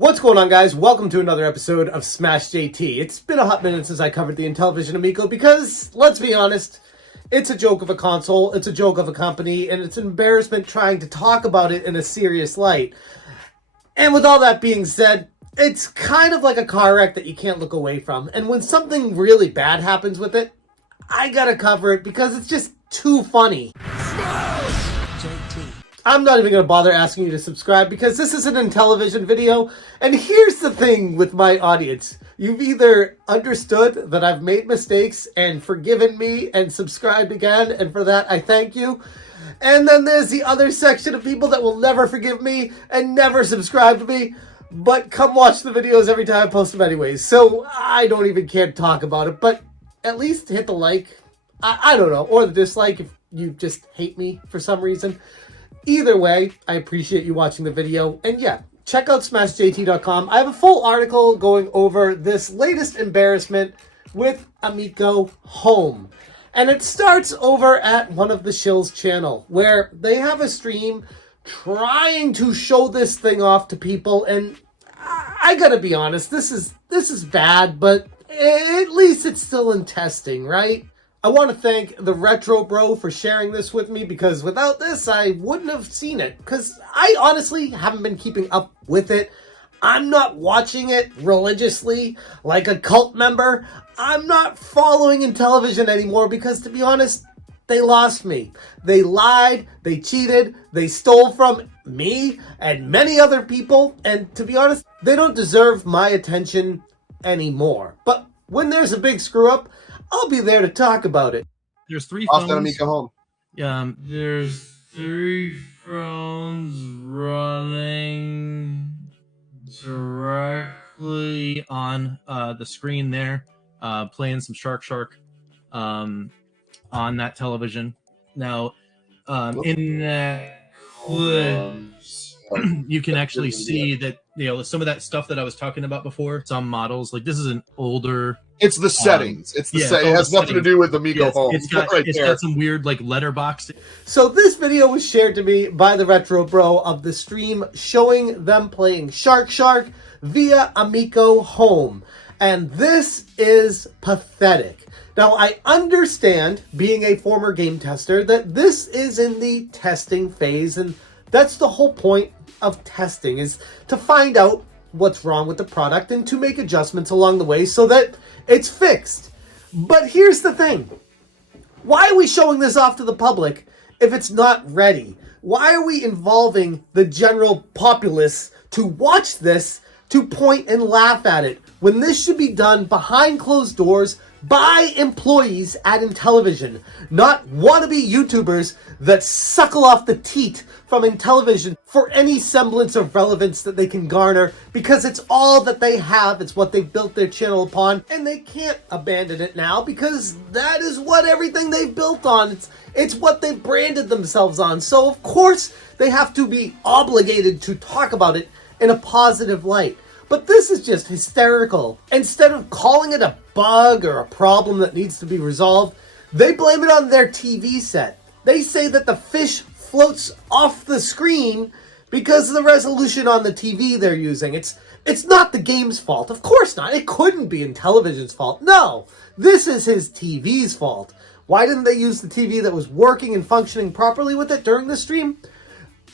What's going on, guys? Welcome to another episode of Smash JT. It's been a hot minute since I covered the Intellivision Amico because, let's be honest, it's a joke of a console, it's a joke of a company, and it's an embarrassment trying to talk about it in a serious light. And with all that being said, it's kind of like a car wreck that you can't look away from. And when something really bad happens with it, I gotta cover it because it's just too funny. I'm not even going to bother asking you to subscribe because this is an Intellivision video. And here's the thing with my audience. You've either understood that I've made mistakes and forgiven me and subscribed again, and for that I thank you. And then there's the other section of people that will never forgive me and never subscribe to me, but come watch the videos every time I post them anyways. So I don't even care to talk about it, but at least hit the like. I don't know, or the dislike if you just hate me for some reason. Either way, I appreciate you watching the video, and yeah, check out smashjt.com. I have a full article going over this latest embarrassment with Amico Home. And it starts over at one of the shill's channel, where they have a stream trying to show this thing off to people, and I gotta be honest, this is bad, but at least it's still in testing, right? I want to thank the Retro Bro for sharing this with me, because without this, I wouldn't have seen it, because I honestly haven't been keeping up with it. I'm not watching it religiously like a cult member. I'm not following Intellivision anymore because, to be honest, they lost me. They lied, they cheated, they stole from me and many other people, and to be honest, they don't deserve my attention anymore. But when there's a big screw up, I'll be there to talk about it. There's three Off phones. Amico Home. There's three phones running directly on the screen there, playing some Shark on that television. Now, in that clip, you can actually see that, some of that stuff that I was talking about before, some models, like this is an older... It's the settings. It has nothing to do with Amico Home. It's got some weird letterbox. So this video was shared to me by the Retro Bro of the stream showing them playing Shark via Amico Home. And this is pathetic. Now, I understand, being a former game tester, that this is in the testing phase, and that's the whole point of testing, is to find out what's wrong with the product and to make adjustments along the way so that it's fixed. But here's the thing. Why are we showing this off to the public if it's not ready? Why are we involving the general populace to watch this, to point and laugh at it, when this should be done behind closed doors by employees at Intellivision, not wannabe YouTubers that suckle off the teat from Intellivision for any semblance of relevance that they can garner, because it's all that they have, it's what they built their channel upon, and they can't abandon it now because that is what everything they've built on. It's what they branded themselves on, so of course they have to be obligated to talk about it in a positive light. But this is just hysterical. Instead of calling it a bug or a problem that needs to be resolved, they blame it on their TV set. They say that the fish floats off the screen because of the resolution on the TV they're using. It's not the game's fault. Of course not. It couldn't be Intellivision's fault. No, this is his TV's fault. Why didn't they use the TV that was working and functioning properly with it during the stream?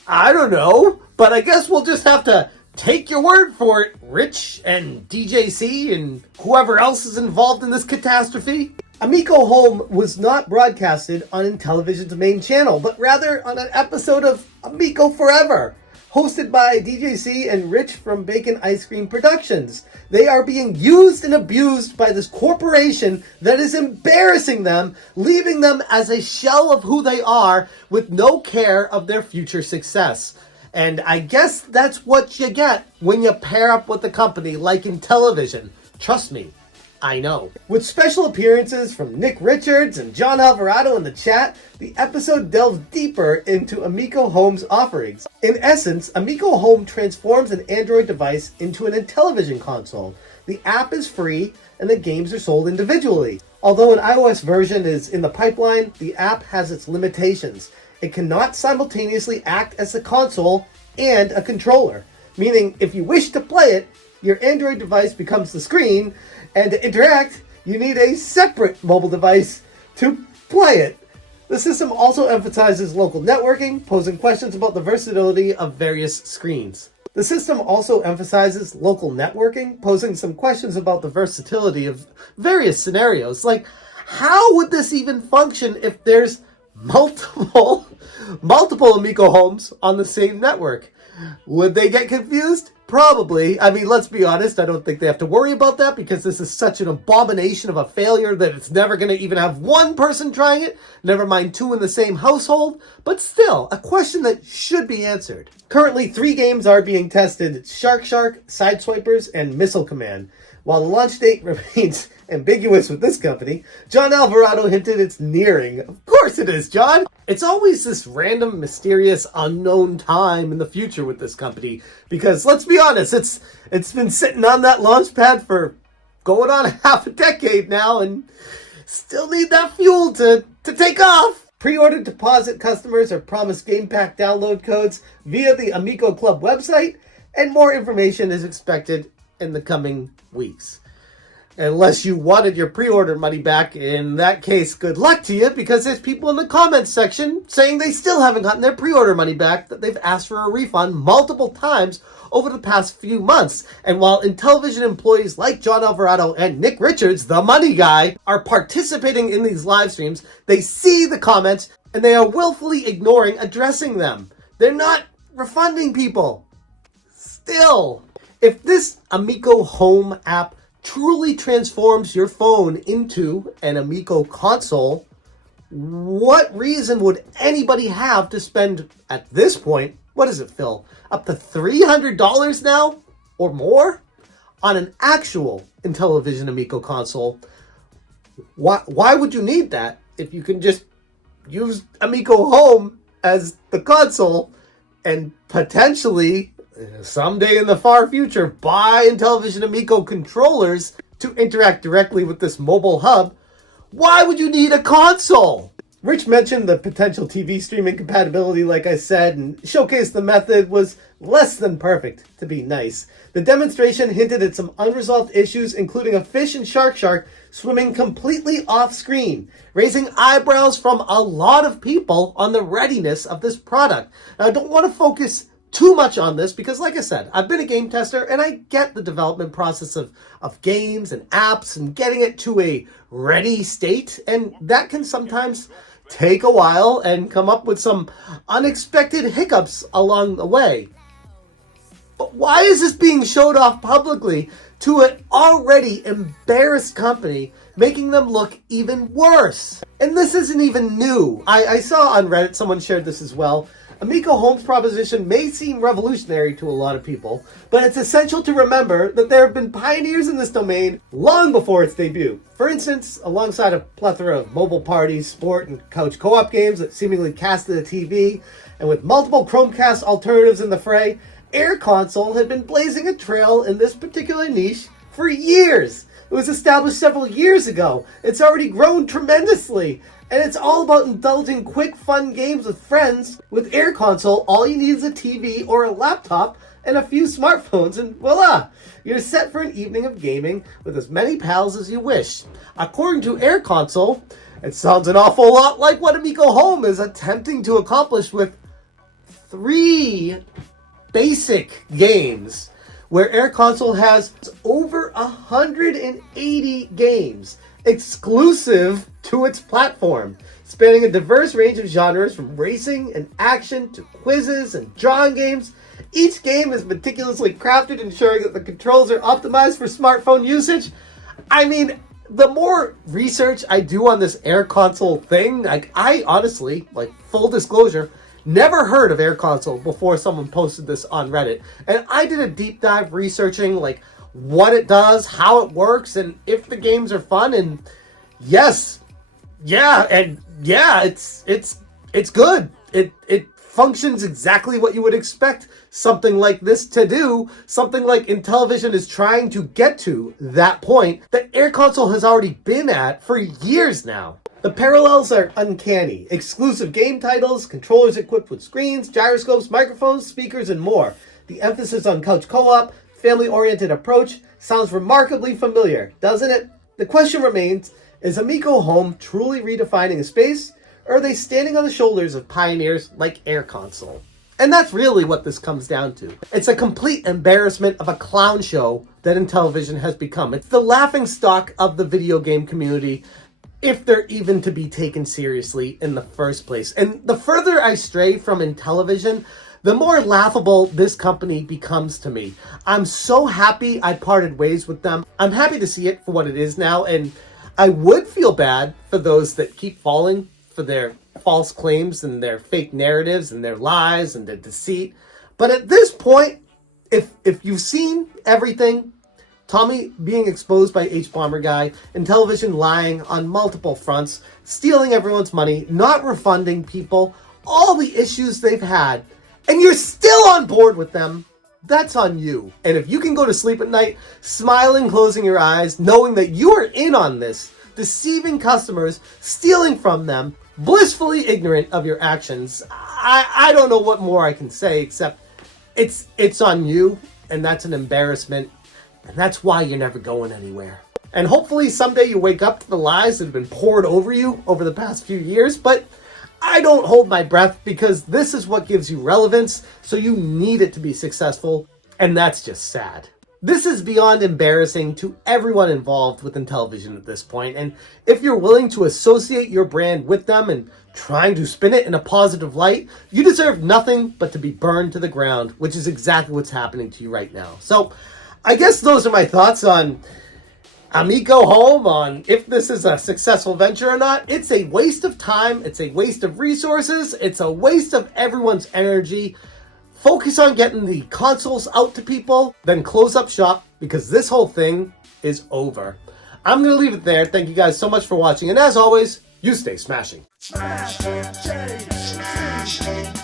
I don't know, but I guess we'll just have to take your word for it, Rich and DJC and whoever else is involved in this catastrophe. Amico Home was not broadcasted on Intellivision's main channel, but rather on an episode of Amico Forever, hosted by DJC and Rich from Bacon Ice Cream Productions. They are being used and abused by this corporation that is embarrassing them, leaving them as a shell of who they are with no care of their future success. And I guess that's what you get when you pair up with a company like Intellivision. Trust me, I know. With special appearances from Nick Richards and John Alvarado in the chat, the episode delves deeper into Amico Home's offerings. In essence, Amico Home transforms an Android device into an Intellivision console. The app is free and the games are sold individually. Although an iOS version is in the pipeline, the app has its limitations. It cannot simultaneously act as a console and a controller. meaning if you wish to play it, your Android device becomes the screen, and to interact, you need a separate mobile device to play it. The system also emphasizes local networking, posing questions about the versatility of various screens. The system also emphasizes local networking, posing some questions about the versatility of various scenarios. Like, how would this even function if there's multiple Amico homes on the same network? Would they get confused? Probably. I mean, let's be honest, I don't think they have to worry about that because this is such an abomination of a failure that it's never going to even have one person trying it, never mind two in the same household. But still, a question that should be answered. Currently, 3 games are being tested: Shark, Sideswipers, and Missile Command. While the launch date remains ambiguous with this company, John Alvarado hinted it's nearing. Of course it is, John! It's always this random, mysterious, unknown time in the future with this company. Because, let's be honest, it's been sitting on that launch pad for going on half a decade now and still need that fuel to take off. Pre-order deposit customers are promised Game Pack download codes via the Amico Club website, and more information is expected in the coming weeks. Unless you wanted your pre-order money back, in that case, good luck to you, because there's people in the comments section saying they still haven't gotten their pre-order money back, that they've asked for a refund multiple times over the past few months. And while Intellivision employees like John Alvarado and Nick Richards, the money guy, are participating in these live streams, they see the comments and they are willfully ignoring addressing them. They're not refunding people. Still, if this Amico Home app truly transforms your phone into an Amico console, what reason would anybody have to spend, at this point, what does it, Phil, up to $300 now or more on an actual Intellivision Amico console? Why would you need that if you can just use Amico Home as the console and potentially someday in the far future buy Intellivision Amico controllers to interact directly with this mobile hub? Why would you need a console? Rich mentioned the potential TV streaming compatibility, like I said, and showcased the method was less than perfect, to be nice. The demonstration hinted at some unresolved issues, including a fish and shark swimming completely off screen, raising eyebrows from a lot of people on the readiness of this product. Now, I don't want to focus too much on this because, like I said, I've been a game tester and I get the development process of games and apps and getting it to a ready state, and that can sometimes take a while and come up with some unexpected hiccups along the way. But why is this being showed off publicly to an already embarrassed company, making them look even worse? And this isn't even new. I saw on Reddit, someone shared this as well. Amico Home's proposition may seem revolutionary to a lot of people, but it's essential to remember that there have been pioneers in this domain long before its debut. For instance, alongside a plethora of mobile parties, sport, and couch co-op games that seemingly casted a TV, and with multiple Chromecast alternatives in the fray, Air Console had been blazing a trail in this particular niche for years. It was established several years ago. It's already grown tremendously. And it's all about indulging quick, fun games with friends. With Air Console, all you need is a TV or a laptop and a few smartphones, and voila! You're set for an evening of gaming with as many pals as you wish. According to Air Console, it sounds an awful lot like what Amico Home is attempting to accomplish with 3 basic games, where Air Console has over 180 games exclusive to its platform, spanning a diverse range of genres from racing and action to quizzes and drawing games. Each game is meticulously crafted, ensuring that the controls are optimized for smartphone usage. I mean, the more research I do on this Air Console thing, I honestly, full disclosure, never heard of Air Console before someone posted this on Reddit. And I did a deep dive researching what it does, how it works, and if the games are fun. And it's good. It functions exactly what you would expect something like this to do. Something like Intellivision is trying to get to that point that Air Console has already been at for years now. The parallels are uncanny. Exclusive game titles, controllers equipped with screens, gyroscopes, microphones, speakers, and more. The emphasis on couch co-op, family-oriented approach sounds remarkably familiar, doesn't it? The question remains, is Amico Home truly redefining a space, or are they standing on the shoulders of pioneers like Air Console? And that's really what this comes down to. It's a complete embarrassment of a clown show that Intellivision has become. It's the laughingstock of the video game community, if they're even to be taken seriously in the first place. And the further I stray from Intellivision, the more laughable this company becomes to me. I'm so happy I parted ways with them. I'm happy to see it for what it is now, and I would feel bad for those that keep falling for their false claims and their fake narratives and their lies and their deceit. But at this point, if you've seen everything, Tommy being exposed by H-Bomber Guy, Intellivision lying on multiple fronts, stealing everyone's money, not refunding people, all the issues they've had, and you're still on board with them, that's on you. And if you can go to sleep at night, smiling, closing your eyes, knowing that you are in on this, deceiving customers, stealing from them, blissfully ignorant of your actions, I don't know what more I can say except it's on you, and that's an embarrassment, and that's why you're never going anywhere. And hopefully someday you wake up to the lies that have been poured over you over the past few years, but I don't hold my breath because this is what gives you relevance, so you need it to be successful, and that's just sad. This is beyond embarrassing to everyone involved with Intellivision at this point, and if you're willing to associate your brand with them and trying to spin it in a positive light, you deserve nothing but to be burned to the ground, which is exactly what's happening to you right now. So, I guess those are my thoughts on Amico Home, on if this is a successful venture or not. It's a waste of time, it's a waste of resources, it's a waste of everyone's energy. Focus on getting the consoles out to people, then close up shop, because this whole thing is over. I'm going to leave it there. Thank you guys so much for watching, and as always, you stay smashing. Smash, change, smash, change,